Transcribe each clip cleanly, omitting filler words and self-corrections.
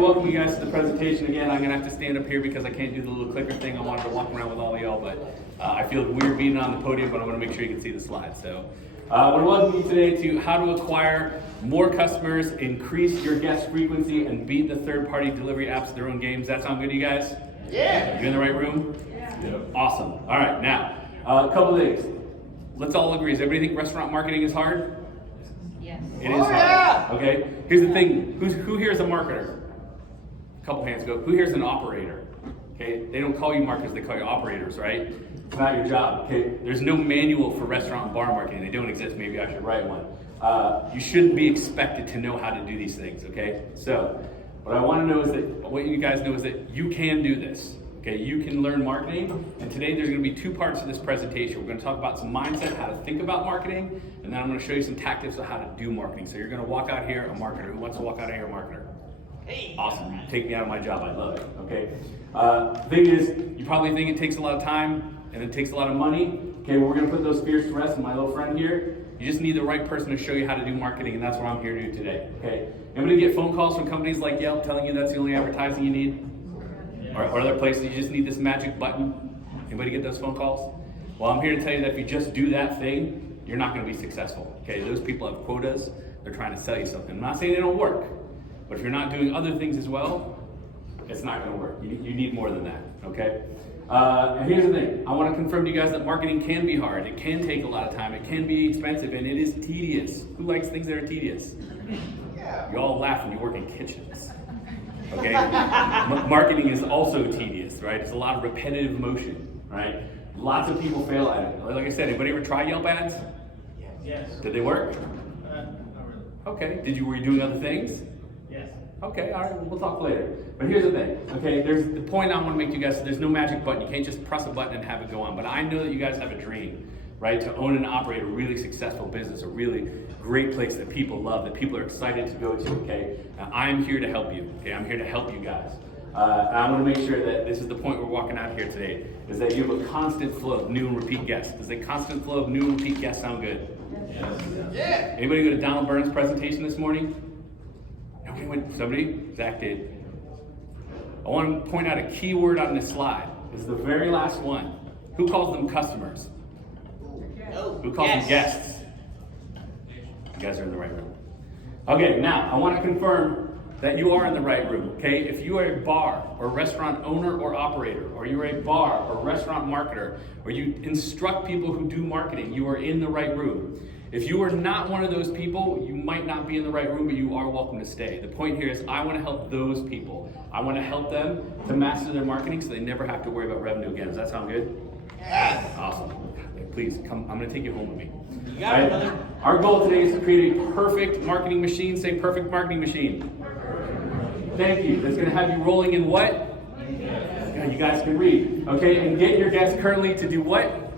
to welcome you guys to the presentation again. I'm going to have to stand up here because I can't do the little clicker thing. I wanted to walk around with all of y'all, but I feel weird being on the podium, but I want to make sure you can see the slides. So I want to welcome you today to how to acquire more customers, increase your guest frequency, and beat the third-party delivery apps at their own games. That sound good to you guys? Yeah. You in the right room? Yeah. Awesome. All right, now, a couple things. Let's all agree. Does everybody think restaurant marketing is hard? Yes. It is hard. Yeah. Okay. Here's the thing. Who here is a marketer? A couple hands go. Who here is an operator? Okay. They don't call you marketers. They call you operators, right? It's not your job. Okay. There's no manual for restaurant and bar marketing. They don't exist. Maybe I should write one. You shouldn't be expected to know how to do these things. Okay. So what I want to know is that what you guys know is that you can do this. Okay, you can learn marketing, and today there's going to be two parts of this presentation. We're going to talk about some mindset, how to think about marketing, and then I'm going to show you some tactics of how to do marketing. So you're going to walk out here a marketer. Who wants to walk out here a marketer? Hey. Awesome. Take me out of my job. I love it. Okay. Thing is, you probably think it takes a lot of time and it takes a lot of money. Okay, well, we're going to put those fears to rest. And my little friend here, you just need the right person to show you how to do marketing, and that's what I'm here to do today. Okay. Anybody get phone calls from companies like Yelp telling you that's the only advertising you need? Or other places you just need this magic button? Anybody get those phone calls? Well, I'm here to tell you that if you just do that thing, you're not going to be successful. Okay, those people have quotas. They're trying to sell you something. I'm not saying they don't work, but if you're not doing other things as well, it's not going to work. You need more than that. Okay. And here's the thing. I want to confirm to you guys that marketing can be hard. It can take a lot of time. It can be expensive, and it is tedious. Who likes things that are tedious? Yeah. You all laugh when you work in kitchens. Okay, marketing is also tedious, right? It's a lot of repetitive motion, right? Lots of people fail at it. Like I said, anybody ever try Yelp ads? Yes. Did they work? Not really. Okay. Were you doing other things? Yes. Okay, all right, we'll talk later. But here's the thing, okay? There's the point I want to make to you guys. There's no magic button. You can't just press a button and have it go on. But I know that you guys have a dream, right? To own and operate a really successful business, a really great place that people love, that people are excited to go to, okay? Now, I'm here to help you, okay? I'm here to help you guys. And I want to make sure that this is the point we're walking out here today, is that you have a constant flow of new and repeat guests. Does a constant flow of new and repeat guests sound good? Yes. Yeah. Anybody go to Donald Byrne's presentation this morning? Nobody went? Somebody? Zach did. I want to point out a key word on this slide. It's the very last one. Who calls them customers? Who calls them guests? You guys are in the right room. Okay, now I want to confirm that you are in the right room, okay? If you are a bar or restaurant owner or operator, or you're a bar or restaurant marketer, or you instruct people who do marketing, you are in the right room. If you are not one of those people, you might not be in the right room, but you are welcome to stay. The point here is I want to help those people. I want to help them to master their marketing so they never have to worry about revenue again. Does that sound good? Yes. Awesome. Please, come. I'm going to take you home with me. You got it, brother. Our goal today is to create a perfect marketing machine. Say perfect marketing machine. Thank you. That's going to have you rolling in what? Yeah, you guys can read. Okay, and get your guests currently to do what?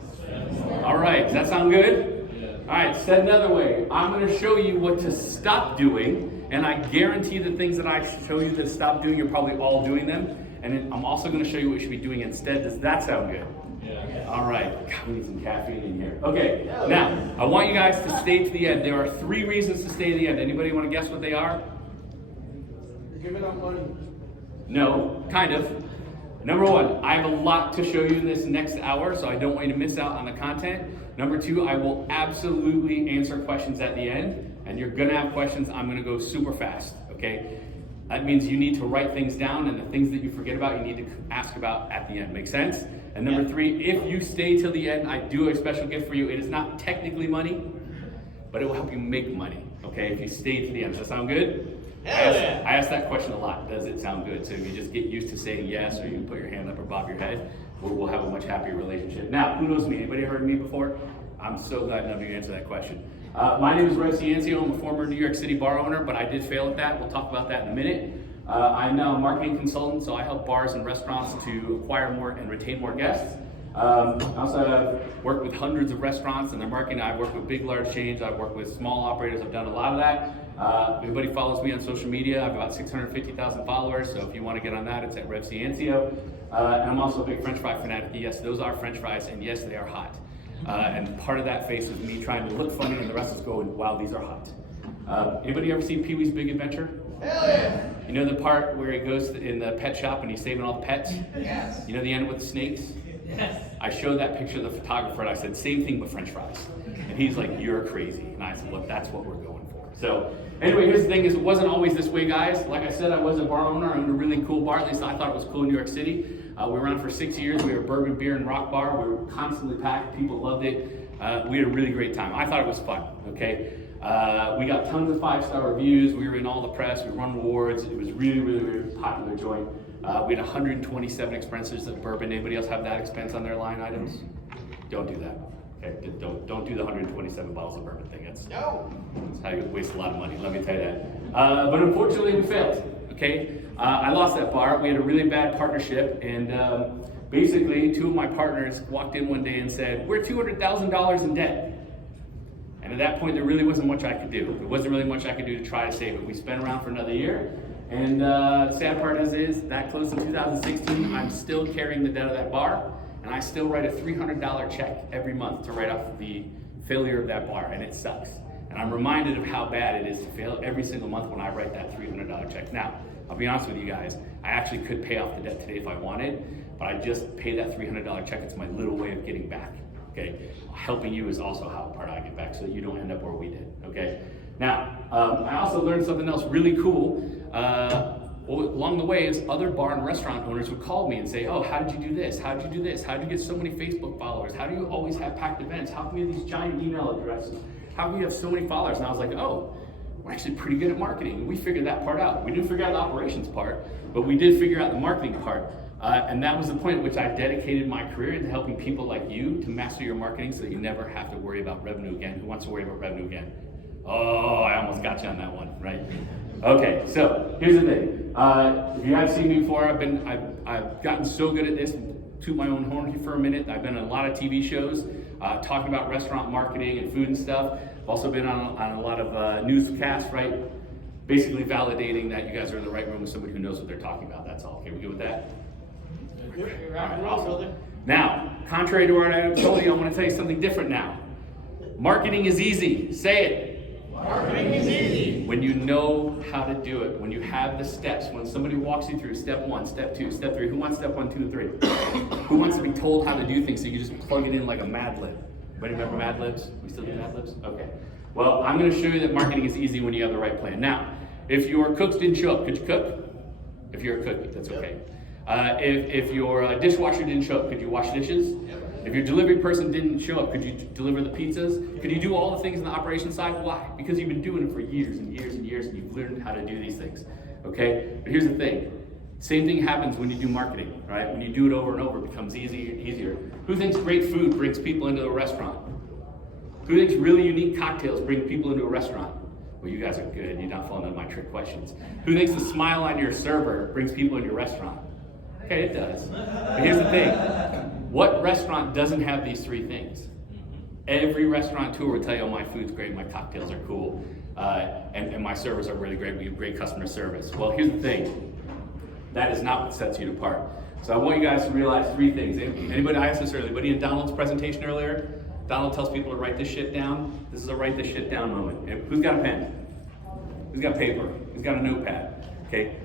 All right. Does that sound good? All right. Said another way, I'm going to show you what to stop doing, and I guarantee the things that I show you to stop doing, you're probably all doing them. And then I'm also going to show you what you should be doing instead. Does that sound good? Yeah. All right, God, we need some caffeine in here. Okay, now, I want you guys to stay to the end. There are 3 reasons to stay to the end. Anybody want to guess what they are? You're giving out money. No, kind of. Number 1, I have a lot to show you in this next hour, so I don't want you to miss out on the content. Number 2, I will absolutely answer questions at the end, and you're going to have questions. I'm going to go super fast, okay? That means you need to write things down, and the things that you forget about, you need to ask about at the end. Make sense? And number 3, if you stay till the end, I do have a special gift for you. It is not technically money, but it will help you make money, okay, if you stay to the end. Does that sound good? I ask that question a lot. Does it sound good? So if you just get used to saying yes, or you put your hand up or bob your head, we'll have a much happier relationship. Now, who knows me? Anybody heard of me before? I'm so glad none of you answered that question. My name is Rev Ciancio. I'm a former New York City bar owner, but I did fail at that. We'll talk about that in a minute. I'm now a marketing consultant, so I help bars and restaurants to acquire more and retain more guests. I also have worked with hundreds of restaurants and their marketing. I've worked with big, large chains. I've worked with small operators. I've done a lot of that. Everybody follows me on social media. I have about 650,000 followers, so if you want to get on that, it's at Rev Ciancio. And I'm also a big French fry fanatic. Yes, those are French fries, and yes, they are hot. And part of that face is me trying to look funny, and the rest is going, wow, these are hot. Anybody ever seen Pee-wee's Big Adventure? Hell yeah. You know the part where he goes in the pet shop and he's saving all the pets? Yes. You know the end with the snakes? Yes. I showed that picture to the photographer and I said, same thing but French fries. And he's like, you're crazy. And I said, look, that's what we're going for. So anyway, here's the thing is it wasn't always this way, guys. Like I said, I was a bar owner. I owned a really cool bar. At least I thought it was cool in New York City. We were around for 6 years. We were a bourbon, beer, and rock bar. We were constantly packed. People loved it. We had a really great time. I thought it was fun, okay? We got tons of 5-star reviews. We were in all the press. We won awards. It was really, really, really popular joint. We had 127 expenses of bourbon. Anybody else have that expense on their line items? Don't do that. Okay, don't do the 127 bottles of bourbon thing. That's how you waste a lot of money. Let me tell you that. But unfortunately, we failed. Okay, I lost that bar. We had a really bad partnership, and basically, 2 of my partners walked in one day and said, "We're $200,000 in debt." And at that point, there really wasn't much I could do. There wasn't really much I could do to try to save it. We spent around for another year. And the sad part is that closed in 2016. I'm still carrying the debt of that bar. And I still write a $300 check every month to write off the failure of that bar. And it sucks. And I'm reminded of how bad it is to fail every single month when I write that $300 check. Now, I'll be honest with you guys. I actually could pay off the debt today if I wanted. But I just pay that $300 check. It's my little way of getting back. Okay, helping you is also how part I get back so that you don't end up where we did, okay? Now, I also learned something else really cool. Along the way is other bar and restaurant owners would call me and say, oh, how did you do this? How did you do this? How did you get so many Facebook followers? How do you always have packed events? How come you have these giant email addresses? How come you have so many followers? And I was like, oh, we're actually pretty good at marketing. We figured that part out. We didn't figure out the operations part, but we did figure out the marketing part. And that was the point at which I dedicated my career into helping people like you to master your marketing so that you never have to worry about revenue again. Who wants to worry about revenue again? Oh, I almost got you on that one, right? Okay, so here's the thing. If you have seen me before, I've gotten so good at this, toot my own horn here for a minute. I've been on a lot of TV shows talking about restaurant marketing and food and stuff. I've also been on a lot of newscasts, right? Basically validating that you guys are in the right room with somebody who knows what they're talking about. That's all. Okay, we good with that? You're rock and roll, brother. Now, contrary to what I told you, I want to tell you something different now. Marketing is easy. Say it. Marketing is easy. When you know how to do it, when you have the steps, when somebody walks you through step 1, step 2, step 3, who wants step 1, 2, and 3? Who wants to be told how to do things so you just plug it in like a Mad Lib? Anybody remember Mad Libs? We still do Mad Libs? Okay. Well, I'm going to show you that marketing is easy when you have the right plan. Now, if your cooks didn't show up, could you cook? If you're a cook, that's okay. If your dishwasher didn't show up, could you wash dishes? Yep. If your delivery person didn't show up, could you deliver the pizzas? Could you do all the things on the operations side? Why? Because you've been doing it for years and years and years and you've learned how to do these things, okay? But here's the thing. Same thing happens when you do marketing, right? When you do it over and over, it becomes easier. Who thinks great food brings people into a restaurant? Who thinks really unique cocktails bring people into a restaurant? Well, you guys are good. You're not falling into my trick questions. Who thinks the smile on your server brings people into your restaurant? Okay, it does. But here's the thing. What restaurant doesn't have these 3 things? Every restaurateur will tell you, oh, my food's great, my cocktails are cool, and my servers are really great, we have great customer service. Well, here's the thing. That is not what sets you apart. So I want you guys to realize 3 things. Anybody, I asked this earlier, anybody in Donald's presentation earlier? Donald tells people to write this shit down. This is a write this shit down moment. And who's got a pen? Who's got paper? Who's got a notepad? Okay,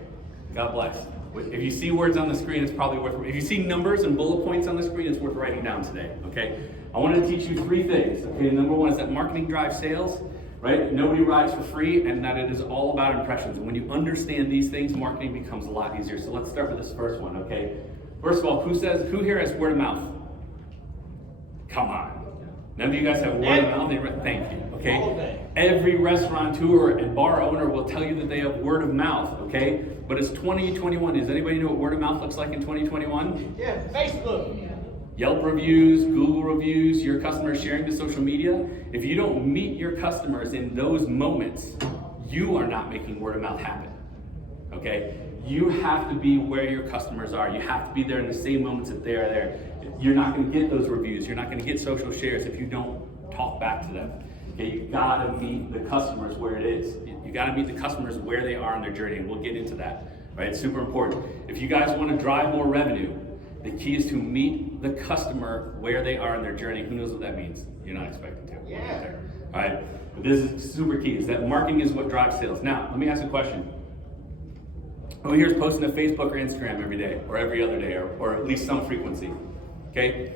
God bless. If you see words on the screen, it's probably worth, if you see numbers and bullet points on the screen, it's worth writing down today, okay? I want to teach you 3 things, okay? Number 1 is that marketing drives sales, right? Nobody rides for free, and that it is all about impressions. And when you understand these things, marketing becomes a lot easier. So let's start with this first one, okay? First of all, who here has word of mouth? Come on. None of you guys have word of mouth? Thank you, okay? Every restaurateur and bar owner will tell you that they have word of mouth, okay? But it's 2021. Does anybody know what word of mouth looks like in 2021? Yeah, Facebook. Yelp reviews, Google reviews, your customers sharing to social media. If you don't meet your customers in those moments, you are not making word of mouth happen, okay? You have to be where your customers are. You have to be there in the same moments that they are there. You're not going to get those reviews. You're not going to get social shares if you don't talk back to them. Okay, you gotta meet the customers where it is. You gotta meet the customers where they are on their journey, and we'll get into that, right? It's super important. If you guys want to drive more revenue, the key is to meet the customer where they are on their journey. Who knows what that means? You're not expecting to. Yeah. All right, but this is super key, is that marketing is what drives sales. Now, let me ask a question. Who here is posting to Facebook or Instagram every day, or every other day, or at least some frequency? Okay?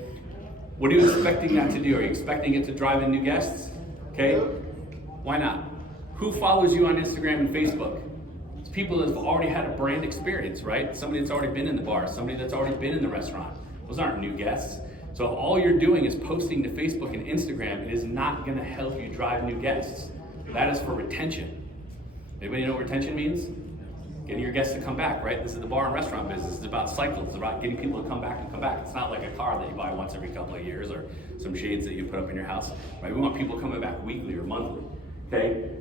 What are you expecting that to do? Are you expecting it to drive in new guests? Okay? Why not? Who follows you on Instagram and Facebook? It's people that have already had a brand experience, right? Somebody that's already been in the bar, somebody that's already been in the restaurant. Those aren't new guests. So if all you're doing is posting to Facebook and Instagram, it is not going to help you drive new guests. That is for retention. Anybody know what retention means? Getting your guests to come back, right? This is the bar and restaurant business. It's about cycles. It's about getting people to come back and come back. It's not like a car that you buy once every couple of years or some shades that you put up in your house, right? We want people coming back weekly or monthly, okay?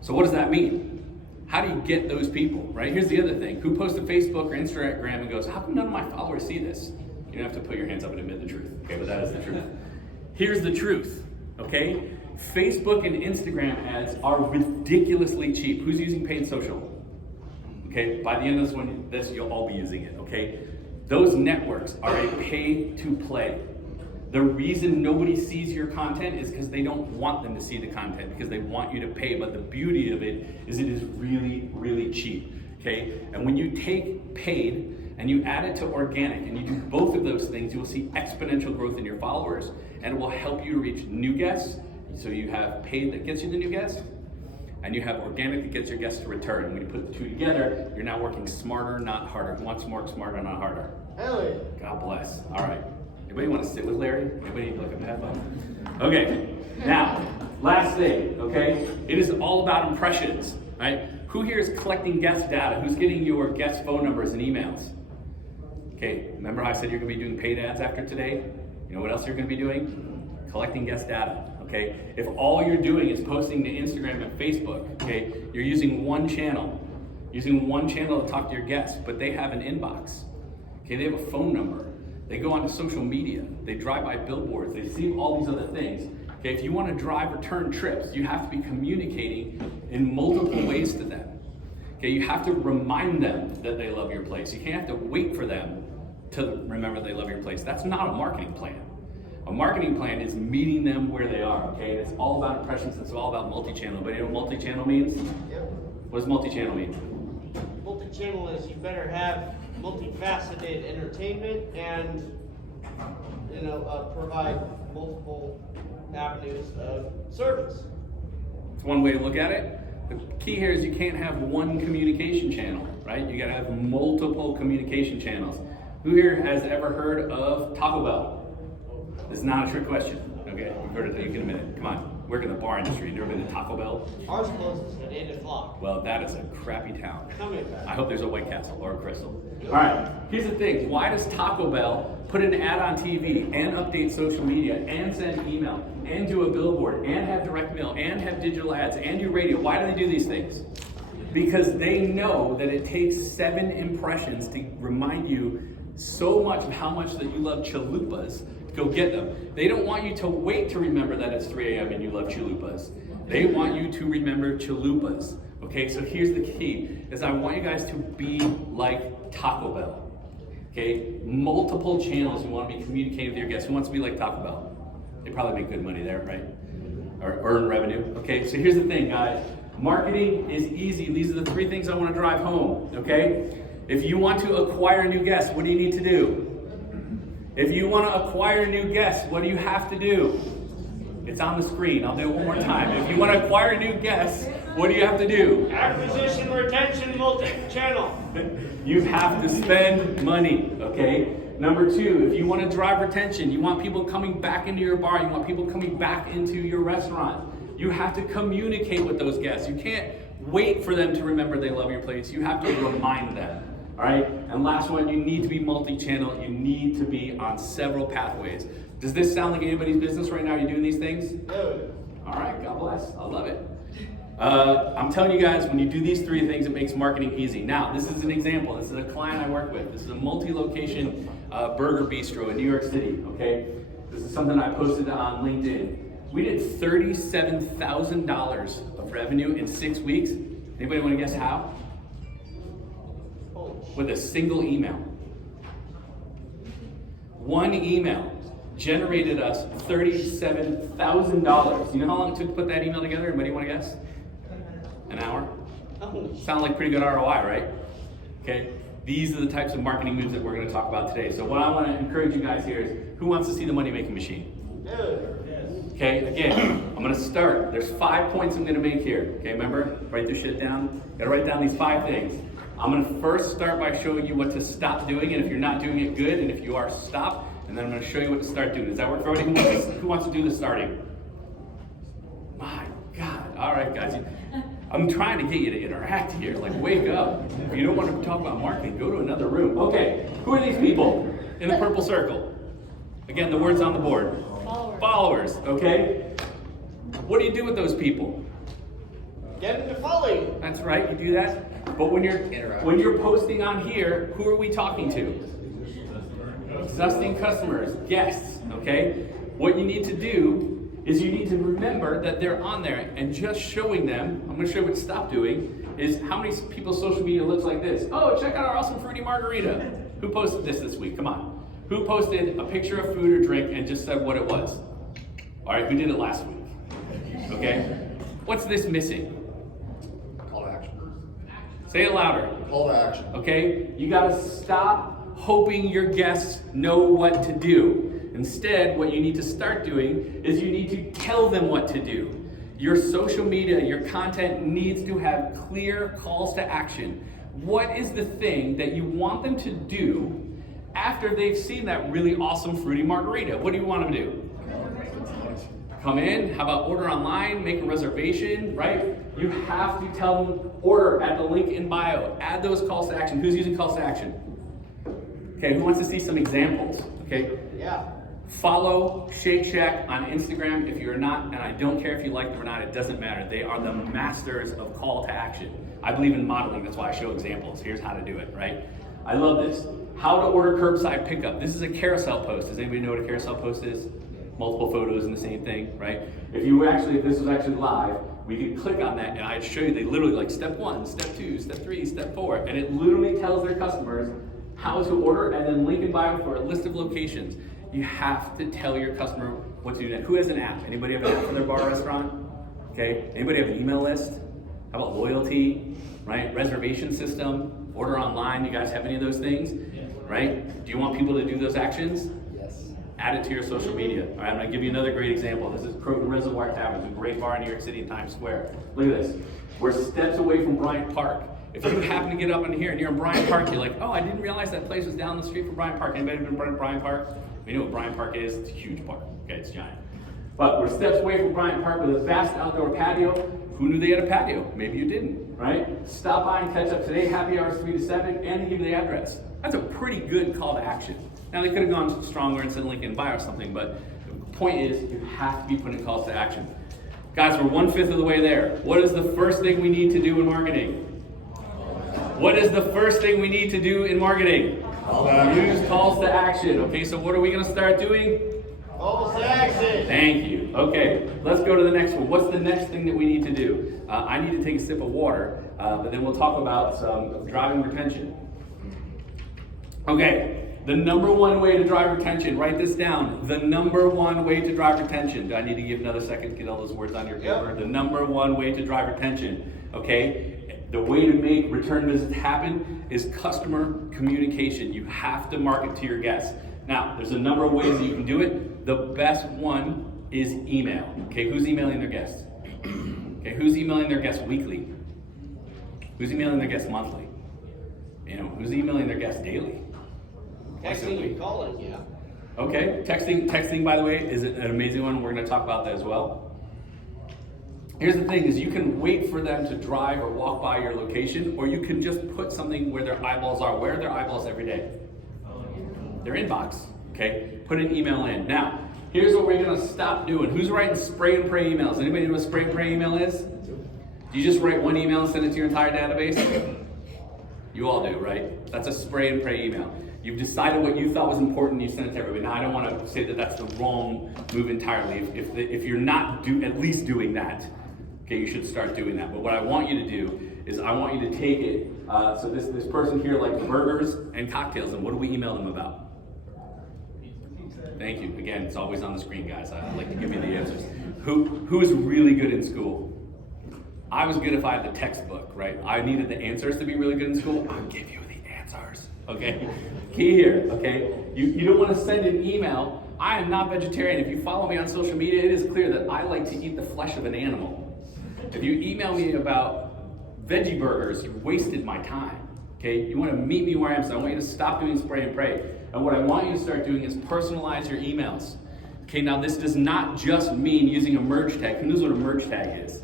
So what does that mean? How do you get those people, right? Here's the other thing. Who posts to Facebook or Instagram and goes, how come none of my followers see this? You don't have to put your hands up and admit the truth, okay? But that is the truth. Here's the truth, okay? Facebook and Instagram ads are ridiculously cheap. Who's using paid social? Okay, by the end of this you'll all be using it, okay? Those networks are a pay to play. The reason nobody sees your content is because they don't want them to see the content, because they want you to pay. But the beauty of it is really, really cheap, okay? And when you take paid and you add it to organic and you do both of those things, you will see exponential growth in your followers, and it will help you reach new guests. So you have paid that gets you the new guests, and you have organic that gets your guests to return. And when you put the two together, you're now working smarter, not harder. Who wants to work smarter, not harder? Hell yeah. God bless. All right. Anybody want to sit with Larry? Anybody like a pet bum? Okay. Now, last thing, okay? It is all about impressions, right? Who here is collecting guest data? Who's getting your guest phone numbers and emails? Okay, remember how I said you're going to be doing paid ads after today? You know what else you're going to be doing? Collecting guest data. Okay, if all you're doing is posting to Instagram and Facebook, okay, you're using one channel to talk to your guests, but they have an inbox. Okay, they have a phone number. They go onto social media. They drive by billboards. They see all these other things. Okay, if you want to drive return trips, you have to be communicating in multiple ways to them. Okay, you have to remind them that they love your place. You can't have to wait for them to remember they love your place. That's not a marketing plan. A marketing plan is meeting them where they are, okay? It's all about impressions, it's all about multi-channel. But you know what multi-channel means? Yep. What does multi-channel mean? Multi-channel is you better have multifaceted entertainment and, provide multiple avenues of service. It's one way to look at it. The key here is you can't have one communication channel, right? You gotta have multiple communication channels. Who here has ever heard of Taco Bell? This is not a trick question, okay? We've heard it, you get a minute. Come on, work in the bar industry. You never been to Taco Bell? Ours closes at 8 o'clock. Well, that is a crappy town. Tell me about it. I hope there's a White Castle or a Crystal. All right, here's the thing. Why does Taco Bell put an ad on TV and update social media and send email and do a billboard and have direct mail and have digital ads and do radio? Why do they do these things? Because they know that it takes 7 impressions to remind you so much of how much that you love chalupas. Go get them. They don't want you to wait to remember that it's 3 a.m. and you love chalupas. They want you to remember chalupas. Okay, so here's the key, is I want you guys to be like Taco Bell. Okay, multiple channels you want to be communicating with your guests. Who wants to be like Taco Bell? They probably make good money there, right? Or earn revenue. Okay, so here's the thing, guys. Marketing is easy. These are the 3 things I want to drive home, okay? If you want to acquire new guests, what do you need to do? If you want to acquire new guests, what do you have to do? It's on the screen. I'll do it one more time. If you want to acquire new guests, what do you have to do? Acquisition, retention, multi-channel. You have to spend money, okay? Number 2, if you want to drive retention, you want people coming back into your bar, you want people coming back into your restaurant, you have to communicate with those guests. You can't wait for them to remember they love your place. You have to remind them. All right, and last one, you need to be multi-channel. You need to be on several pathways. Does this sound like anybody's business right now? Are you doing these things? No. All right, God bless. I love it. I'm telling you guys, when you do these 3 things, it makes marketing easy. Now, this is an example. This is a client I work with. This is a multi-location burger bistro in New York City, okay? This is something I posted on LinkedIn. We did $37,000 of revenue in 6 weeks. Anybody want to guess how? With a single email. One email generated us $37,000. You know how long it took to put that email together? Anybody want to guess? An hour? Sound like pretty good ROI, right? Okay? These are the types of marketing moves that we're going to talk about today. So what I want to encourage you guys here is, who wants to see the money-making machine? Okay, again, I'm going to start. There's 5 points I'm going to make here. Okay, remember? Write this shit down. You got to write down these 5 things. I'm going to first start by showing you what to stop doing, and if you're not doing it, good, and if you are, stop. And then I'm going to show you what to start doing. Does that work for everybody? Who wants to do the starting? My God. All right, guys. I'm trying to get you to interact here. Like, wake up. If you don't want to talk about marketing, go to another room. Okay, who are these people in the purple circle? Again, the word's on the board. Followers, okay? What do you do with those people? Get them to follow you. That's right, you do that. But when you're posting on here, who are we talking to? Existing customers, guests, okay? What you need to do is you need to remember that they're on there, and just showing them, I'm going to show you what to stop doing, is how many people's social media looks like this. Oh, check out our awesome fruity margarita. Who posted this week? Come on. Who posted a picture of food or drink and just said what it was? All right, who did it last week? Okay. What's this missing? Call to action. Say it louder. Call to action. Okay? You got to stop hoping your guests know what to do. Instead, what you need to start doing is you need to tell them what to do. Your social media, your content needs to have clear calls to action. What is the thing that you want them to do after they've seen that really awesome fruity margarita? What do you want them to do? Come in, how about order online, make a reservation, right? You have to tell them, order at the link in bio, add those calls to action. Who's using calls to action? Okay, who wants to see some examples? Okay. Yeah. Follow Shake Shack on Instagram if you're not, and I don't care if you like them or not, it doesn't matter. They are the masters of call to action. I believe in modeling, that's why I show examples. Here's how to do it, right? I love this. How to order curbside pickup. This is a carousel post. Does anybody know what a carousel post is? Multiple photos in the same thing, right? If this was actually live, we could click on that and I'd show you, they literally like step 1, step 2, step 3, step 4, and it literally tells their customers how to order, and then link in bio for a list of locations. You have to tell your customer what to do next. Who has an app? Anybody have an app for their bar or restaurant? Okay. Anybody have an email list? How about loyalty, right? Reservation system, order online. You guys have any of those things? Right? Do you want people to do those actions? Yes. Add it to your social media. All right, I'm going to give you another great example. This is Croton Reservoir Tavern. It's a great bar in New York City in Times Square. Look at this. We're steps away from Bryant Park. If you happen to get up in here and you're in Bryant Park, you're like, oh, I didn't realize that place was down the street from Bryant Park. Anybody been to Bryant Park? We know what Bryant Park is. It's a huge park. Okay, it's giant. But we're steps away from Bryant Park with a vast outdoor patio. Who knew they had a patio? Maybe you didn't, right? Stop by and catch up today. Happy hours 3 to 7, and they give you the address. That's a pretty good call to action. Now, they could have gone stronger and said link in bio or something, but the point is you have to be putting calls to action. Guys, we're 1/5 of the way there. What is the first thing we need to do in marketing? What is the first thing we need to do in marketing? Use calls to action. Okay, so what are we going to start doing? Calls to action. Thank you. Okay, let's go to the next one. What's the next thing that we need to do? I need to take a sip of water, but then we'll talk about some driving retention. Okay, the number one way to drive retention, write this down. The number one way to drive retention. Do I need to give another second to get all those words on your paper? Yep. The number one way to drive retention, okay? The way to make return visits happen is customer communication. You have to market to your guests. Now, there's a number of ways that you can do it. The best one is email. Okay, who's emailing their guests? Okay, who's emailing their guests weekly? Who's emailing their guests monthly? You know, who's emailing their guests daily? Texting and calling, yeah. Okay, texting, by the way, is an amazing one. We're going to talk about that as well. Here's the thing, is you can wait for them to drive or walk by your location, or you can just put something where their eyeballs are. Where are their eyeballs every day? Their inbox, okay? Put an email in. Now, here's what we're going to stop doing. Who's writing spray and pray emails? Anybody know what spray and pray email is? Do you just write one email and send it to your entire database? You all do, right? That's a spray and pray email. You've decided what you thought was important, you send it to everybody. Now, I don't want to say that that's the wrong move entirely. If you're not at least doing that, okay, you should start doing that. But what I want you to do is I want you to take it. So this person here likes burgers and cocktails, and what do we email them about? Thank you. Again, it's always on the screen, guys. I like to give you the answers. Who is really good in school? I was good if I had the textbook, right? I needed the answers to be really good in school. I'll give you the That's ours. Okay? Key here, okay? You don't want to send an email. I am not vegetarian. If you follow me on social media, it is clear that I like to eat the flesh of an animal. If you email me about veggie burgers, you wasted my time. Okay? You want to meet me where I am, so I want you to stop doing spray and pray. And what I want you to start doing is personalize your emails. Okay, now this does not just mean using a merge tag. Who knows what a merge tag is?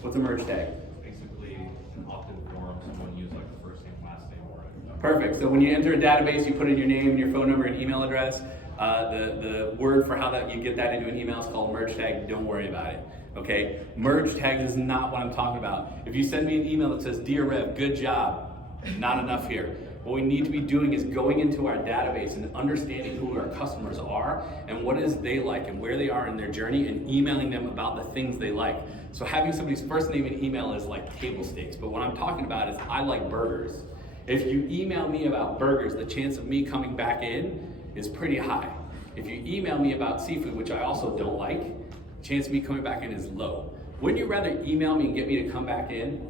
What's a merge tag? Basically, an opt-in form, someone use like the first name, last name, or Perfect. So when you enter a database, you put in your name, your phone number, and email address. The word for how that you get that into an email is called merge tag. Don't worry about it. Okay? Merge tag is not what I'm talking about. If you send me an email that says, "Dear Rev, good job," not enough here. What we need to be doing is going into our database and understanding who our customers are and what it is they like and where they are in their journey and emailing them about the things they like. So having somebody's first name and email is like table stakes, but what I'm talking about is I like burgers. If you email me about burgers, the chance of me coming back in is pretty high. If you email me about seafood, which I also don't like, the chance of me coming back in is low. Wouldn't you rather email me and get me to come back in?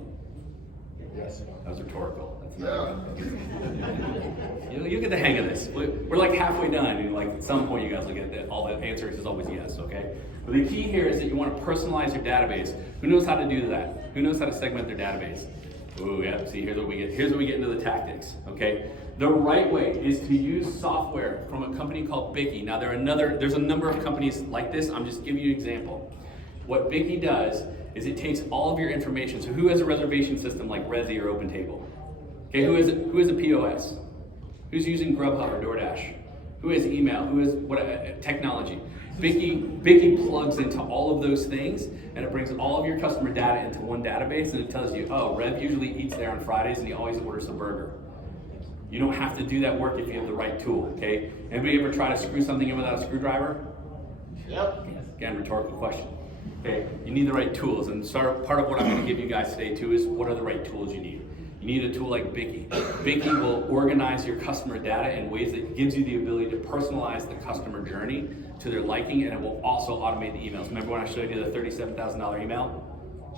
Yes. That was rhetorical. That's Yeah. You get the hang of this. We're like halfway done, and like at some point you guys will get that. All the answers is always yes, okay? But the key here is that you want to personalize your database. Who knows how to do that? Who knows how to segment their database? Ooh, yeah. See, here's what we get. Here's where we get into the tactics. Okay. The right way is to use software from a company called Bicky. Now there's a number of companies like this. I'm just giving you an example. What Bicky does is it takes all of your information. So who has a reservation system like Resy or OpenTable? Okay, who has a POS? Who's using Grubhub or DoorDash? Who has email? Who has technology? Bicky plugs into all of those things, and it brings all of your customer data into one database, and it tells you, oh, Rev usually eats there on Fridays, and he always orders a burger. You don't have to do that work if you have the right tool, okay? Anybody ever try to screw something in without a screwdriver? Yep. Again, rhetorical question. Okay, you need the right tools, and part of what I'm going to give you guys today too is what are the right tools you need. You need a tool like Bicky. Bicky will organize your customer data in ways that gives you the ability to personalize the customer journey to their liking, and it will also automate the emails. Remember when I showed you the $37,000 email?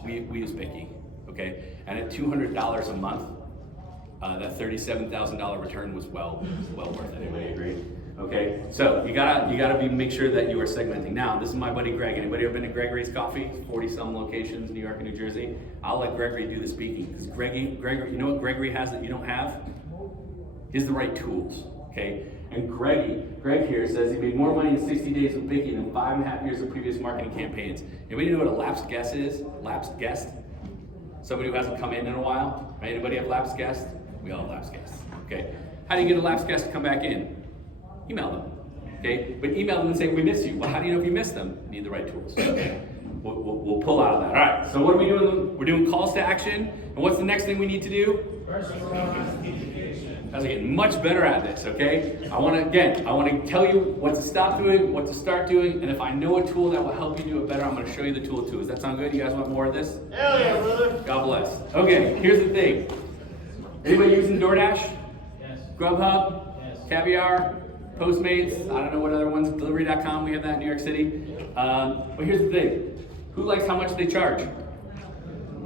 We use Bicky, okay? And at $200 a month, that $37,000 return was well worth it. Anybody agree? Okay, so you gotta make sure that you are segmenting. Now, this is my buddy Greg. Anybody ever been to Gregory's Coffee? 40-some locations, New York and New Jersey. I'll let Gregory do the speaking because Gregory, you know what Gregory has that you don't have? He has the right tools. Okay, and Greg here says he made more money in 60 days with Bicky than 5.5 years of previous marketing campaigns. Anybody know what a lapsed guest is? Lapsed guest? Somebody who hasn't come in a while. Right? Anybody have lapsed guests? We all have lapsed guests. Okay, how do you get a lapsed guest to come back in? Email them, okay? But email them and say, we miss you. Well, how do you know if you missed them? You need the right tools. Okay. We'll pull out of that. All right, so what are we doing? We're doing calls to action. And what's the next thing we need to do? Personalized communication. Guys are getting much better at this, okay? I want to tell you what to stop doing, what to start doing, and if I know a tool that will help you do it better, I'm going to show you the tool too. Does that sound good? You guys want more of this? Hell yeah, brother. God bless. Okay, here's the thing. Anybody using DoorDash? Yes. Grubhub? Yes. Caviar? Postmates, I don't know what other ones, delivery.com, we have that in New York City. But here's the thing, who likes how much they charge? See,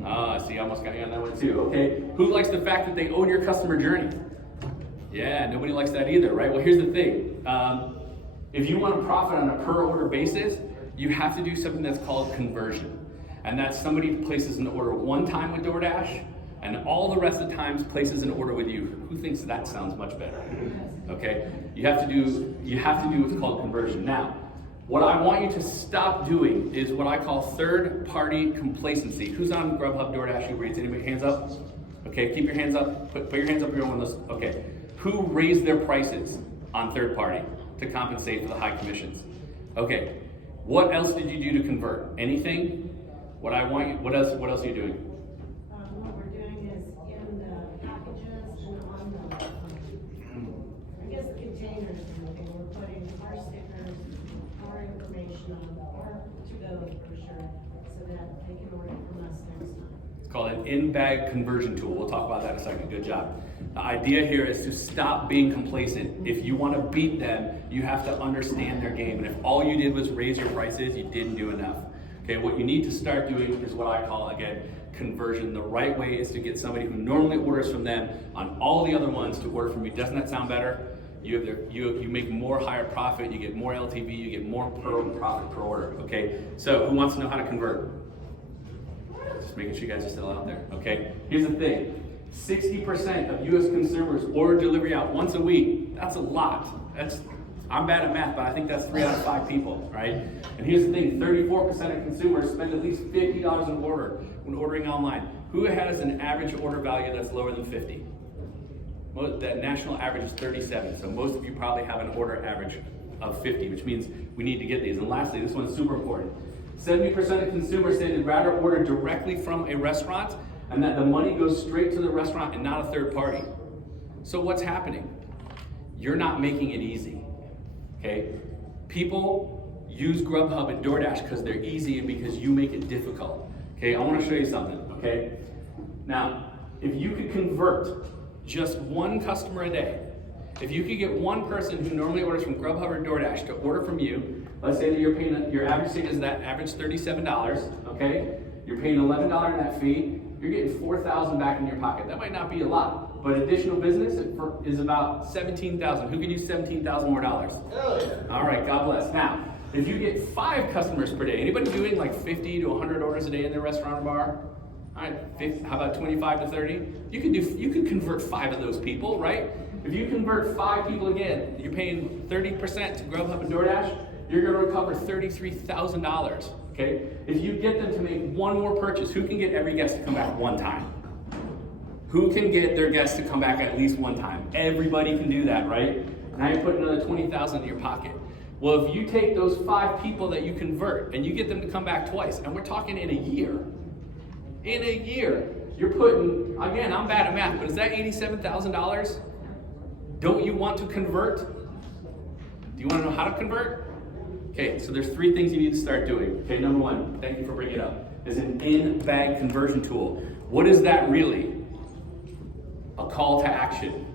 I almost got you on that one too, okay. Who likes the fact that they own your customer journey? Yeah, nobody likes that either, right? Well, here's the thing, if you want to profit on a per order basis, you have to do something that's called conversion. And that's somebody places an order one time with DoorDash, and all the rest of the times places an order with you. Who thinks that sounds much better? Okay, you have to do what's called conversion. Now, what I want you to stop doing is what I call third-party complacency. Who's on Grubhub, DoorDash, Uber Eats? Anybody hands up? Okay, keep your hands up. Put your hands up here on this. Okay, who raised their prices on third party to compensate for the high commissions? Okay, what else did you do to convert? Anything? What else are you doing? What we're doing is in the packages and on the, I guess, containers and everything, we're putting our stickers, our information on, our to-go brochure, so that they can order from us next time. It's called an in-bag conversion tool. We'll talk about that in a second. Good job. The idea here is to stop being complacent. If you want to beat them, you have to understand their game. And if all you did was raise your prices, you didn't do enough. Okay, what you need to start doing is what I call, again, conversion. The right way is to get somebody who normally orders from them on all the other ones to order from you. Doesn't that sound better? You make more higher profit, you get more LTV, you get more profit per order, okay? So who wants to know how to convert? Just making sure you guys are still out there, okay? Here's the thing, 60% of US consumers order delivery out once a week. That's a lot. I'm bad at math, but I think that's 3 out of 5 people, right? And here's the thing, 34% of consumers spend at least $50 an order when ordering online. Who has an average order value that's lower than 50? That national average is 37, so most of you probably have an order average of 50, which means we need to get these. And lastly, this one's super important. 70% of consumers say they'd rather order directly from a restaurant and that the money goes straight to the restaurant and not a third party. So what's happening? You're not making it easy, okay? People use Grubhub and DoorDash because they're easy and because you make it difficult. Okay, I want to show you something, okay? Now, if you could convert just one customer a day, if you could get one person who normally orders from Grubhub or DoorDash to order from you, let's say that you're paying, your average ticket is that average $37, okay? You're paying $11 in that fee, you're getting $4,000 back in your pocket. That might not be a lot, but additional business is about $17,000. Who could use $17,000 more dollars? Hell yeah. All right, God bless. Now, if you get 5 customers per day, anybody doing like 50 to 100 orders a day in their restaurant or bar? All right, how about 25 to 30? You could convert 5 of those people, right? If you convert 5 people again, you're paying 30% to Grubhub and DoorDash, you're gonna recover $33,000, okay? If you get them to make one more purchase, who can get every guest to come back one time? Who can get their guests to come back at least one time? Everybody can do that, right? Now you put another $20,000 in your pocket. Well, if you take those 5 people that you convert and you get them to come back twice, and we're talking in a year, you're putting, again, I'm bad at math, but is that $87,000? Don't you want to convert? Do you want to know how to convert? Okay, so there's 3 things you need to start doing. Okay, number 1, thank you for bringing it up, is an in-bag conversion tool. What is that really? A call to action.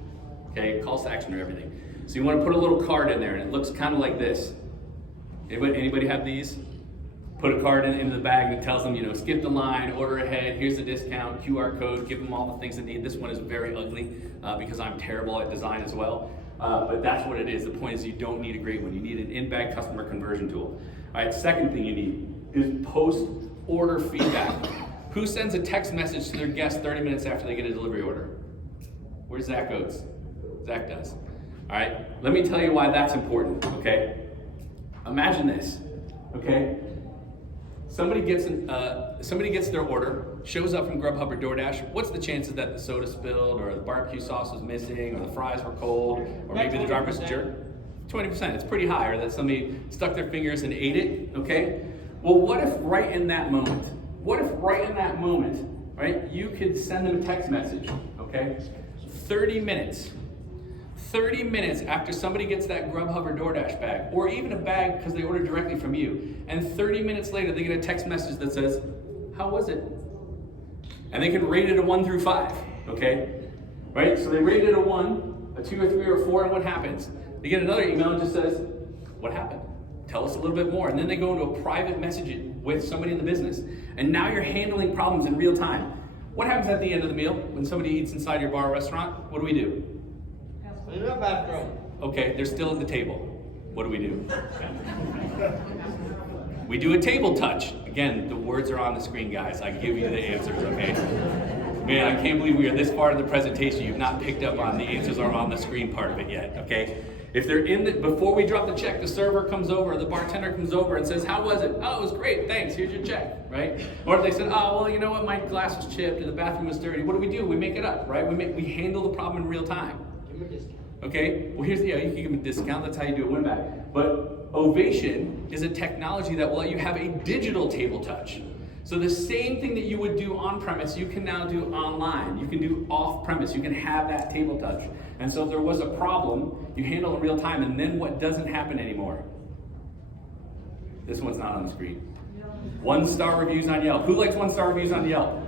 Okay, calls to action are everything. So you want to put a little card in there, and it looks kind of like this. Anybody have these? Put a card into the bag that tells them, skip the line, order ahead, here's the discount, QR code, give them all the things they need. This one is very ugly because I'm terrible at design as well. But that's what it is. The point is you don't need a great one. You need an in-bag customer conversion tool. All right, second thing you need is post-order feedback. Who sends a text message to their guest 30 minutes after they get a delivery order? Where's Zach goes? Zach does. All right, let me tell you why that's important, okay? Imagine this, okay? Somebody gets their order, shows up from Grubhub or DoorDash. What's the chances that the soda spilled, or the barbecue sauce was missing, or the fries were cold, or maybe the driver's jerk? 20%. It's pretty high. Or that somebody stuck their fingers and ate it. Okay. Well, what if right in that moment? Right? You could send them a text message. Okay. 30 minutes after somebody gets that Grubhub or DoorDash bag, or even a bag because they ordered directly from you, and 30 minutes later they get a text message that says, how was it? And they can rate it a 1 through 5, okay? Right, so they rate it a 1, a 2 or 3 or 4, and what happens? They get another email that just says, what happened? Tell us a little bit more. And then they go into a private messaging with somebody in the business. And now you're handling problems in real time. What happens at the end of the meal when somebody eats inside your bar or restaurant? What do we do? Clean up after them. Okay, they're still at the table. What do? We do a table touch. Again, the words are on the screen, guys. I give you the answers, okay? Man, I can't believe we are this far in the presentation. You've not picked up on the answers are on the screen part of it yet, okay? If they're before we drop the check, the server comes over, the bartender comes over and says, how was it? Oh, it was great, thanks, here's your check, right? Or if they said, oh, well, you know what, my glass was chipped or the bathroom was dirty. What do? We make it up, right? We handle the problem in real time. Give them a discount. Okay, well you can give them a discount, that's how you do a win back. But Ovation is a technology that will let you have a digital table touch. So the same thing that you would do on premise, you can now do online. You can do off premise, you can have that table touch. And so if there was a problem, you handle it in real time, and then what doesn't happen anymore? This one's not on the screen. 1-star reviews on Yelp. Who likes 1-star reviews on Yelp?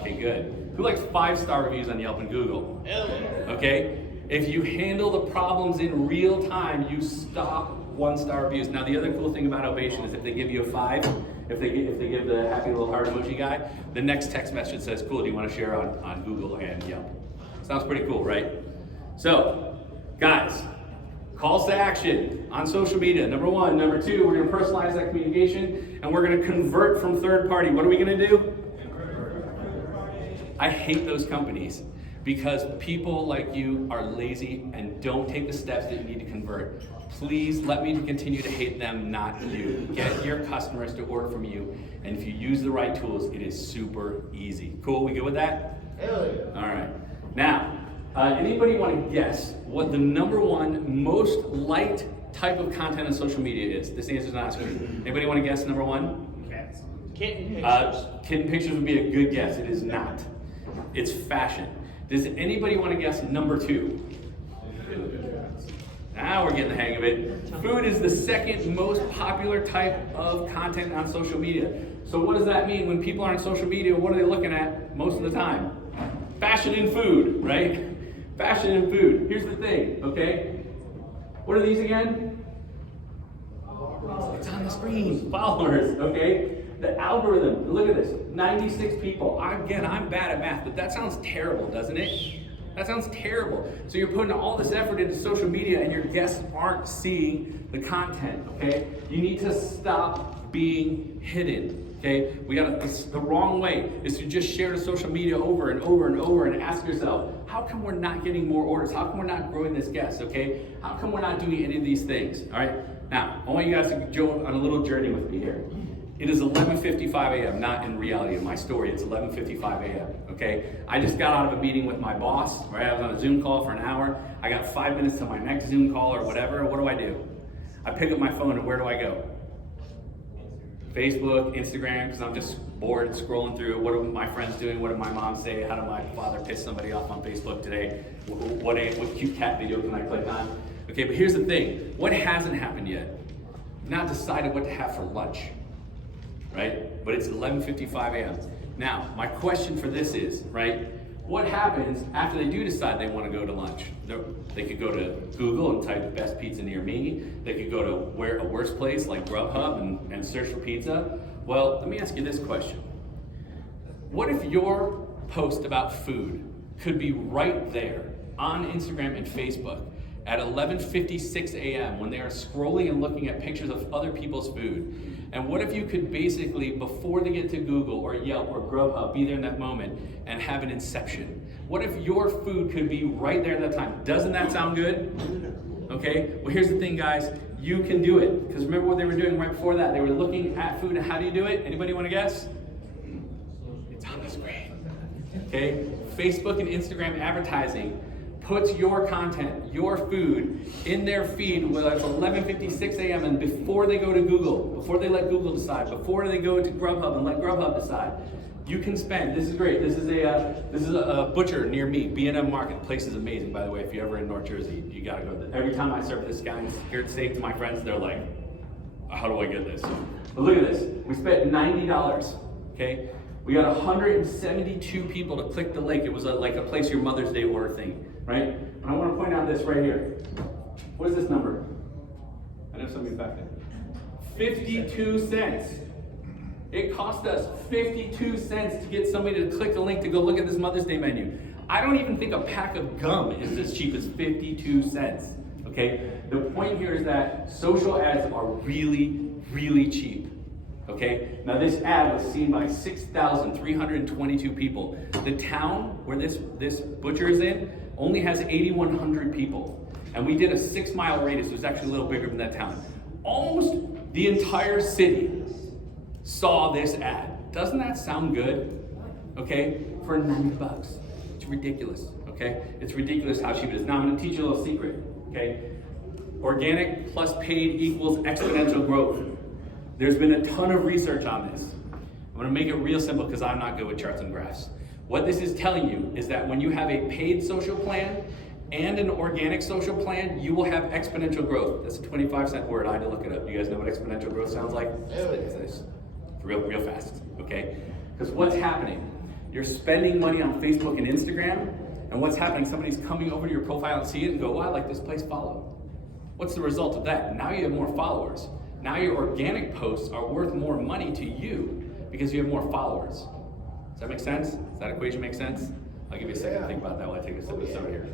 Okay, good. Who likes 5-star reviews on Yelp and Google? Hell yeah. Okay? If you handle the problems in real time, you stop 1-star reviews. Now, the other cool thing about Ovation is if they give you a 5, if they give the happy little heart emoji guy, the next text message says, cool, do you want to share on Google and Yelp? Sounds pretty cool, right? So, guys, calls to action on social media. Number one. Number two, we're going to personalize that communication, and we're going to convert from third party. What are we going to do? I hate those companies because people like you are lazy and don't take the steps that you need to convert. Please let me continue to hate them, not you. Get your customers to order from you, and if you use the right tools, it is super easy. Cool, we good with that? Hell yeah. All right. Now, anybody want to guess what the number one most liked type of content on social media is? This answer's not screen. Anybody want to guess number one? Kitten pictures. Kitten pictures would be a good guess. It is not. It's fashion. Does anybody want to guess number two? Now we're getting the hang of it. Food is the second most popular type of content on social media. So what does that mean? When people are on social media, what are they looking at most of the time? Fashion and food, right? Fashion and food. Here's the thing, okay? What are these again? It's on the screen. Followers, okay? The algorithm, look at this, 96 people. Again, I'm bad at math, but that sounds terrible, doesn't it? That sounds terrible. So you're putting all this effort into social media and your guests aren't seeing the content, okay? You need to stop being hidden, okay? It's the wrong way is to just share to social media over and over and over and ask yourself, how come we're not getting more orders? How come we're not growing this guest, okay? How come we're not doing any of these things, all right? Now, I want you guys to go on a little journey with me here. It is 11:55 a.m., not in reality in my story, it's 11:55 a.m., okay? I just got out of a meeting with my boss, right? I was on a Zoom call for an hour. I got 5 minutes to my next Zoom call or whatever. What do? I pick up my phone and where do I go? Facebook, Instagram, because I'm just bored scrolling through. What are my friends doing? What did my mom say? How did my father piss somebody off on Facebook today? What cute cat video can I click on? Okay, but here's the thing. What hasn't happened yet? I've not decided what to have for lunch. Right? But it's 11:55 a.m. Now, my question for this is, right, what happens after they do decide they want to go to lunch? They could go to Google and type best pizza near me. They could go to a worse place like Grubhub and search for pizza. Well, let me ask you this question. What if your post about food could be right there on Instagram and Facebook at 11:56 a.m. when they are scrolling and looking at pictures of other people's food? And what if you could basically, before they get to Google or Yelp or Grubhub, be there in that moment and have an inception? What if your food could be right there at that time? Doesn't that sound good? Okay, well here's the thing guys, you can do it. Because remember what they were doing right before that? They were looking at food, and how do you do it? Anybody want to guess? It's on the screen. Okay, Facebook and Instagram advertising puts your content, your food, in their feed when it's 11:56 a.m. and before they go to Google, before they let Google decide, before they go to Grubhub and let Grubhub decide. You can spend, this is great, this is a butcher near me, B&M Market. The place is amazing, by the way. If you're ever in North Jersey, you gotta go there. Every time I serve this guy seared steak to my friends, they're like, how do I get this? But look at this, we spent $90, okay? We got 172 people to click the link. It was like a place your Mother's Day order thing, right? And I want to point out this right here. What is this number? I know somebody's back there. 52 cents. It cost us 52 cents to get somebody to click the link to go look at this Mother's Day menu. I don't even think a pack of gum is as cheap as 52 cents, okay? The point here is that social ads are really, really cheap. Okay, now this ad was seen by 6,322 people. The town where this butcher is in only has 8,100 people. And we did a 6-mile radius, it was actually a little bigger than that town. Almost the entire city saw this ad. Doesn't that sound good? Okay, for $90. It's ridiculous, okay? It's ridiculous how cheap it is. Now I'm gonna teach you a little secret, okay? Organic plus paid equals exponential growth. There's been a ton of research on this. I'm gonna make it real simple because I'm not good with charts and graphs. What this is telling you is that when you have a paid social plan and an organic social plan, you will have exponential growth. That's a 25-cent word, I had to look it up. You guys know what exponential growth sounds like? It's real fast, okay? Because what's happening? You're spending money on Facebook and Instagram, and what's happening? Somebody's coming over to your profile and see it and go, oh, I like this place, follow. What's the result of that? Now you have more followers. Now your organic posts are worth more money to you because you have more followers. Does that make sense? Does that equation make sense? I'll give you a second to think about that while I take a sip of soda here.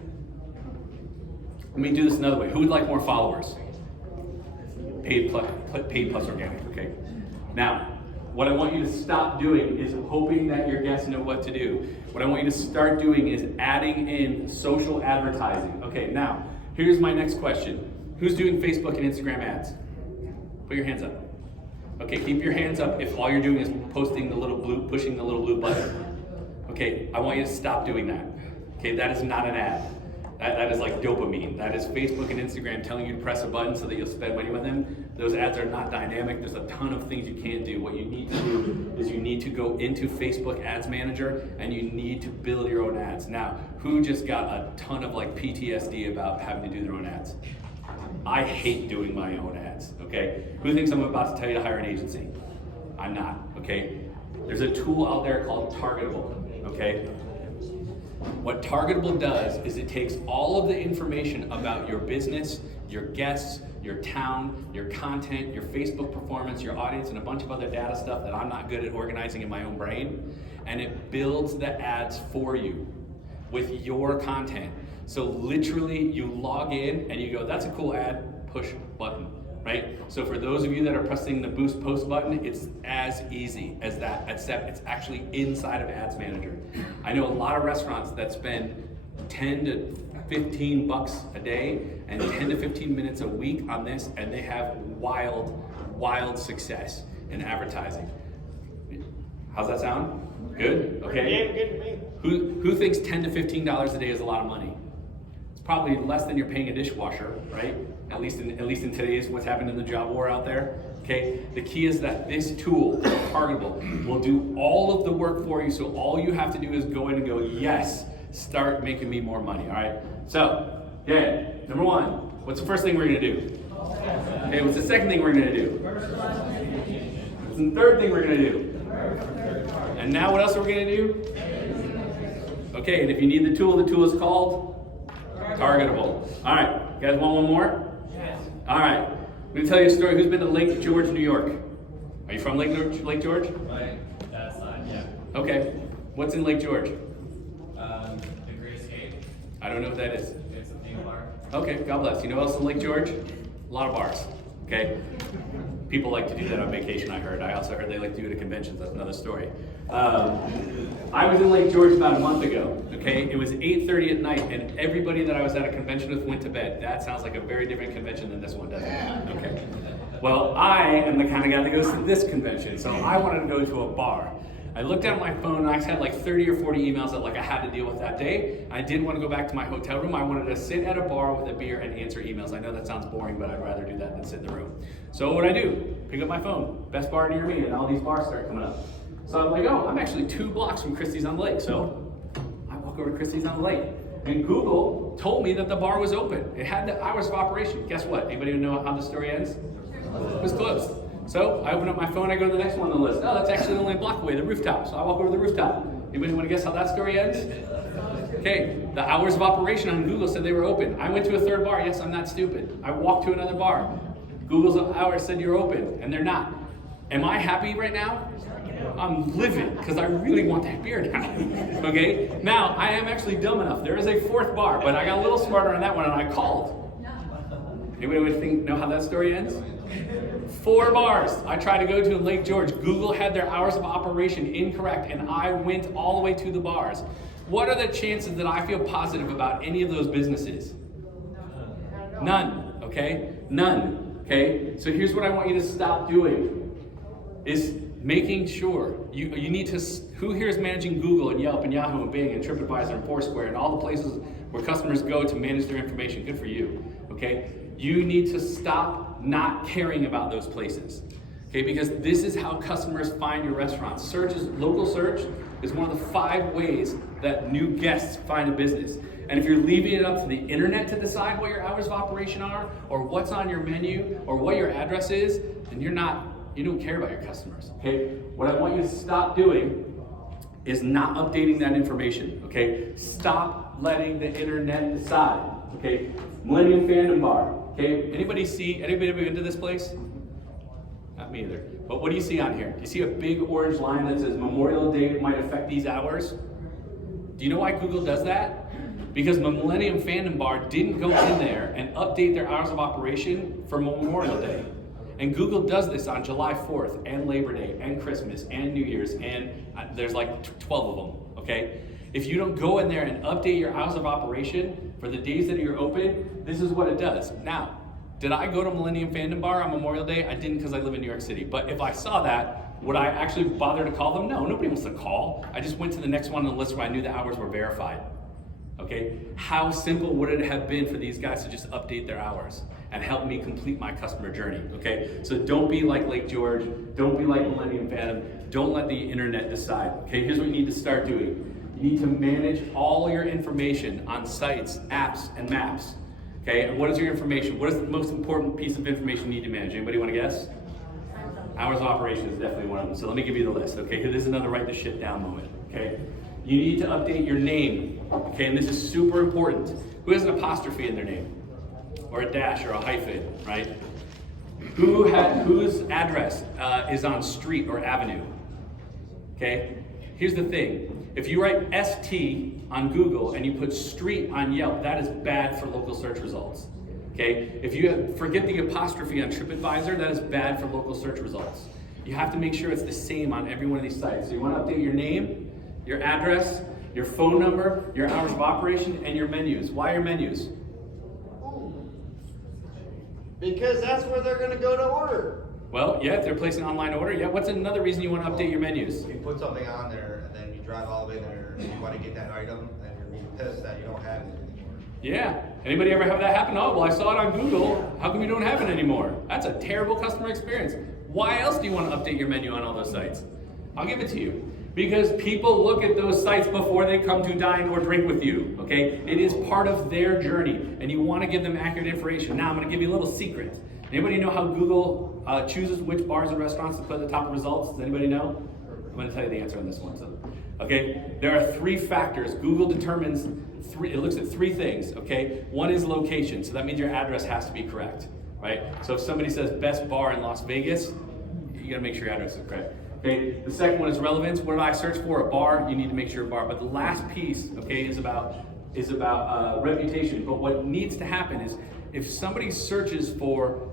Let me do this another way. Who would like more followers? Paid plus organic, okay? Now, what I want you to stop doing is hoping that your guests know what to do. What I want you to start doing is adding in social advertising. Okay, now, here's my next question. Who's doing Facebook and Instagram ads? Put your hands up. Okay, keep your hands up if all you're doing is pushing the little blue button. Okay, I want you to stop doing that. Okay, that is not an ad. That is like dopamine. That is Facebook and Instagram telling you to press a button so that you'll spend money with them. Those ads are not dynamic. There's a ton of things you can't do. What you need to do is you need to go into Facebook Ads Manager and you need to build your own ads. Now, who just got a ton of like PTSD about having to do their own ads? I hate doing my own ads, okay? Who thinks I'm about to tell you to hire an agency? I'm not, okay? There's a tool out there called Targetable, okay? What Targetable does is it takes all of the information about your business, your guests, your town, your content, your Facebook performance, your audience, and a bunch of other data stuff that I'm not good at organizing in my own brain, and it builds the ads for you with your content. So literally you log in and you go, that's a cool ad, push button, right? So for those of you that are pressing the boost post button, it's as easy as that, except it's actually inside of Ads Manager. I know a lot of restaurants that spend 10 to 15 bucks a day and 10 to 15 minutes a week on this, and they have wild success in advertising. How's that sound? Good? Okay. Damn good to me. Who thinks $10 to $15 a day is a lot of money? It's probably less than you're paying a dishwasher, right? At least in today's what's happened in the job war out there. Okay. The key is that this tool, Targetable, will do all of the work for you. So all you have to do is go in and go, yes, start making me more money. All right. So, yeah. Number one, what's the first thing we're gonna do? Okay. What's the second thing we're gonna do? What's the third thing we're gonna do? And now what else are we gonna do? Okay, and if you need the tool is called Targetable. All right, you guys want one more? Yes. All right, I'm gonna tell you a story. Who's been to Lake George, New York? Are you from Lake George? Right, that side, yeah. Okay, what's in Lake George? The Great Escape, I don't know what that is. it's a theme park. Okay, God bless. You know what else in Lake George? A lot of bars, okay? People like to do that on vacation, I heard. I also heard they like to do it at conventions. That's another story. I was in Lake George about a month ago, okay? It was 8:30 at night, and everybody that I was at a convention with went to bed. That sounds like a very different convention than this one, doesn't it? Okay. Well, I am the kind of guy that goes to this convention, so I wanted to go to a bar. I looked at my phone, and I had like 30 or 40 emails that like I had to deal with that day. I didn't want to go back to my hotel room. I wanted to sit at a bar with a beer and answer emails. I know that sounds boring, but I'd rather do that than sit in the room. So what I do? Pick up my phone, best bar near me, and all these bars start coming up. So I'm like, oh, I'm actually 2 blocks from Christie's on the Lake. So I walk over to Christie's on the Lake. And Google told me that the bar was open. It had the hours of operation. Guess what? Anybody know how the story ends? It was closed. So I open up my phone, I go to the next one on the list. Oh, that's actually only a block away, the rooftop. So I walk over to the rooftop. Anybody want to guess how that story ends? Okay, the hours of operation on Google said they were open. I went to a third bar. Yes, I'm not stupid. I walked to another bar. Google's hours said you're open, and they're not. Am I happy right now? I'm livid, because I really want that beer now. Okay, now I am actually dumb enough. There is a 4th bar, but I got a little smarter on that one, and I called. Anybody know how that story ends? 4 bars I tried to go to in Lake George. Google had their hours of operation incorrect, and I went all the way to the bars. What are the chances that I feel positive about any of those businesses? None, okay? None, okay? So here's what I want you to stop doing, is making sure, you need to, who here is managing Google and Yelp and Yahoo and Bing and TripAdvisor and Foursquare and all the places where customers go to manage their information? Good for you, okay? You need to stop not caring about those places, okay? Because this is how customers find your restaurant. Local search is one of the 5 ways that new guests find a business. And if you're leaving it up to the internet to decide what your hours of operation are, or what's on your menu, or what your address is, then you don't care about your customers, okay? What I want you to stop doing is not updating that information, okay? Stop letting the internet decide, okay? Millennium Fandom Bar, okay? Anybody been to this place? not me either. But what do you see on here? Do you see a big orange line that says Memorial Day might affect these hours? Do you know why Google does that? Because Millennium Fandom Bar didn't go in there and update their hours of operation for Memorial Day. And Google does this on July 4th and Labor Day and Christmas and New Year's, and there's like 12 of them, okay? If you don't go in there and update your hours of operation for the days that you're open, this is what it does. Now, did I go to Millennium Fandom Bar on Memorial Day? I didn't, because I live in New York City. But if I saw that, would I actually bother to call them? No, nobody wants to call. I just went to the next one on the list where I knew the hours were verified. Okay, how simple would it have been for these guys to just update their hours and help me complete my customer journey? Okay, so don't be like Lake George, don't be like Millennium Phantom, don't let the internet decide. Okay, here's what you need to start doing. You need to manage all your information on sites, apps, and maps. Okay, and what is your information? What is the most important piece of information you need to manage? Anybody want to guess? Hours of operation is definitely one of them. So let me give you the list. Okay, this is another write the shit down moment. Okay. You need to update your name, okay, and this is super important. Who has an apostrophe in their name? Or a dash or a hyphen, right? Whose address is on street or avenue? Okay, here's the thing. If you write ST on Google and you put street on Yelp, that is bad for local search results. Okay, if you forget the apostrophe on TripAdvisor, that is bad for local search results. You have to make sure it's the same on every one of these sites. So you want to update your name, your address, your phone number, your hours of operation, and your menus. Why your menus? Because that's where they're gonna go to order. Well, yeah, if they're placing online order, yeah. What's another reason you want to update your menus? You put something on there, and then you drive all the way there, and you want to get that item, and you're being pissed that you don't have it anymore. Yeah. Anybody ever have that happen? Oh, well, I saw it on Google. How come you don't have it anymore? That's a terrible customer experience. Why else do you want to update your menu on all those sites? I'll give it to you. Because people look at those sites before they come to dine or drink with you, okay? It is part of their journey, and you want to give them accurate information. Now, I'm going to give you a little secret. Anybody know how Google chooses which bars and restaurants to put at the top of results? Does anybody know? I'm going to tell you the answer on this one. So, okay, there are 3 factors. Google determines it looks at 3 things, okay? One is location, so that means your address has to be correct, right? So if somebody says best bar in Las Vegas, you got to make sure your address is correct. Okay, the second one is relevance. What did I search for? A bar. You need to make sure a bar. But the last piece, okay, is about reputation. But what needs to happen is if somebody searches for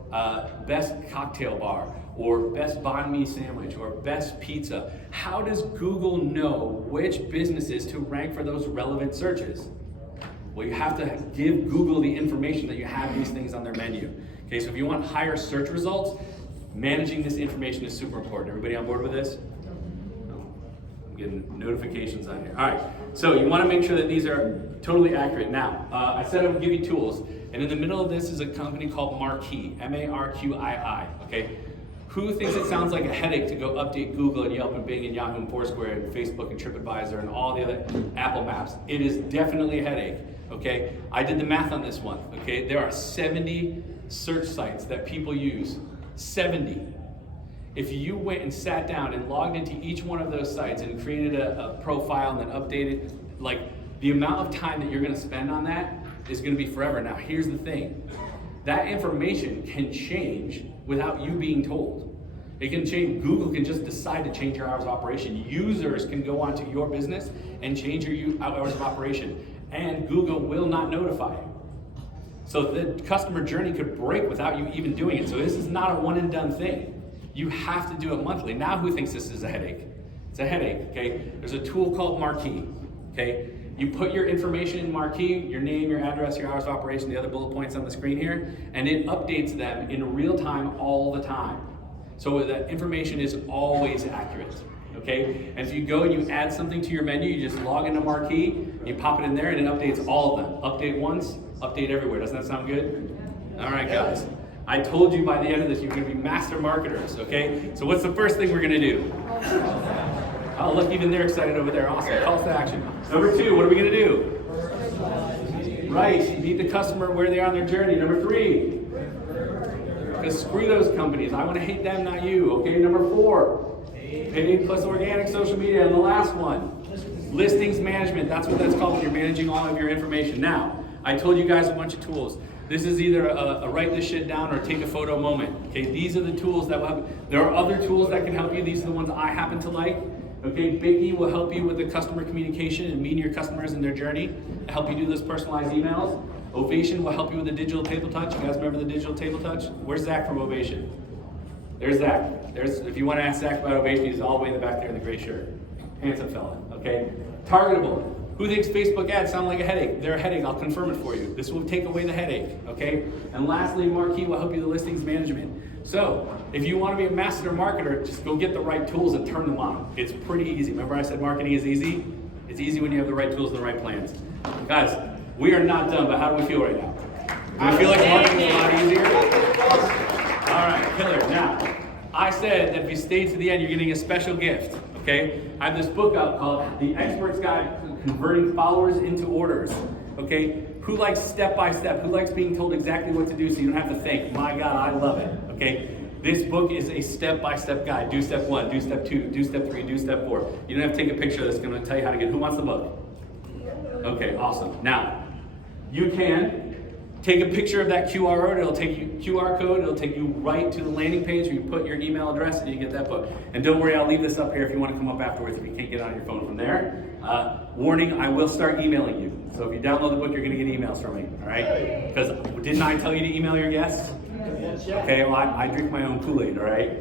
best cocktail bar or best banh mi sandwich or best pizza, how does Google know which businesses to rank for those relevant searches? Well, you have to give Google the information that you have these things on their menu. Okay, so if you want higher search results, managing this information is super important. Everybody on board with this? I'm getting notifications on here. All right, so you want to make sure that these are totally accurate. Now, I said I would give you tools, and in the middle of this is a company called Marquee, M-A-R-Q-I-I, okay? Who thinks it sounds like a headache to go update Google and Yelp and Bing and Yahoo and Foursquare and Facebook and TripAdvisor and all the other Apple Maps? It is definitely a headache, okay? I did the math on this one, okay? There are 70 search sites that people use. 70. If you went and sat down and logged into each one of those sites and created a profile and then updated, like the amount of time that you're going to spend on that is going to be forever. Now, here's the thing. That information can change without you being told. It can change. Google can just decide to change your hours of operation. Users can go onto your business and change your hours of operation, and Google will not notify you. So the customer journey could break without you even doing it. So this is not a one and done thing. You have to do it monthly. Now who thinks this is a headache? It's a headache, okay? There's a tool called Marquee, okay? You put your information in Marquee, your name, your address, your hours of operation, the other bullet points on the screen here, and it updates them in real time all the time. So that information is always accurate, okay? And if you go and you add something to your menu, you just log into Marquee, you pop it in there, and it updates all of them. Update once, update everywhere. Doesn't that sound good? All right, guys. I told you by the end of this, you're going to be master marketers, okay? So what's the first thing we're going to do? Oh, look, even they're excited over there. Awesome. Calls to action. Number 2, what are we going to do? Right. Meet the customer where they are on their journey. Number 3. Because screw those companies. I want to hate them, not you. Okay, number 4. Paid plus organic social media. And the last one, listings management. That's what that's called when you're managing all of your information. Now, I told you guys a bunch of tools. This is either a write this shit down or take a photo moment. Okay, these are the tools that will help. There are other tools that can help you. These are the ones I happen to like. Okay, Biggie will help you with the customer communication and meeting your customers in their journey, help you do those personalized emails. Ovation will help you with the digital table touch. You guys remember the digital table touch? Where's Zach from Ovation? There's Zach. If you want to ask Zach about Ovation, he's all the way in the back there in the gray shirt. Handsome fella, okay? Targetable. Who thinks Facebook ads sound like a headache? They're a headache, I'll confirm it for you. This will take away the headache, okay? And lastly, Marquee will help you with listings management. So, if you want to be a master marketer, just go get the right tools and turn them on. It's pretty easy. Remember I said marketing is easy? It's easy when you have the right tools and the right plans. Guys, we are not done, but how do we feel right now? Do we feel like marketing is a lot easier? All right, killer. Now, I said that if you stay to the end, you're getting a special gift, okay? I have this book out called The Expert's Guide to Converting Followers into Orders, okay? Who likes step-by-step? Who likes being told exactly what to do so you don't have to think? My God, I love it, okay? This book is a step-by-step guide. Do step 1, do step 2, do step 3, do step 4. You don't have to take a picture that's going to tell you how to get. Who wants the book? Okay, awesome. Now, you can take a picture of that QR code. It'll take you right to the landing page where you put your email address and you get that book. And don't worry, I'll leave this up here if you want to come up afterwards if you can't get on your phone from there. Warning, I will start emailing you. So if you download the book, you're going to get emails from me, all right? Because didn't I tell you to email your guests? Okay, well, I drink my own Kool-Aid, all right?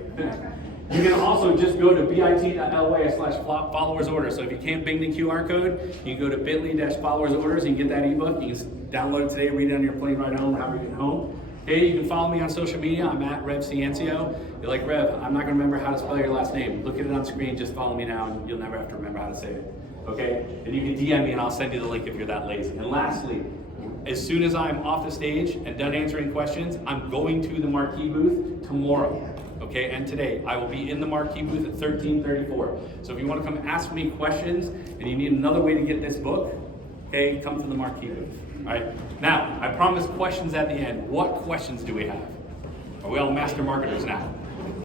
You can also just go to bit.ly/followersorder. So if you can't bing the QR code, you can go to bit.ly/followersorders and you get that ebook. You can download it today, read it on your plane ride home, however you get home. Hey, you can follow me on social media. I'm at Rev Ciencio. You're like, Rev, I'm not going to remember how to spell your last name. Look at it on screen. Just follow me now, and you'll never have to remember how to say it. Okay? And you can DM me, and I'll send you the link if you're that lazy. And lastly, as soon as I'm off the stage and done answering questions, I'm going to the Marquee booth tomorrow. Okay, and today I will be in the Marquee booth at 1334. So if you want to come ask me questions and you need another way to get this book, okay, come to the Marquee booth. All right. Now, I promise questions at the end. What questions do we have? Are we all master marketers now?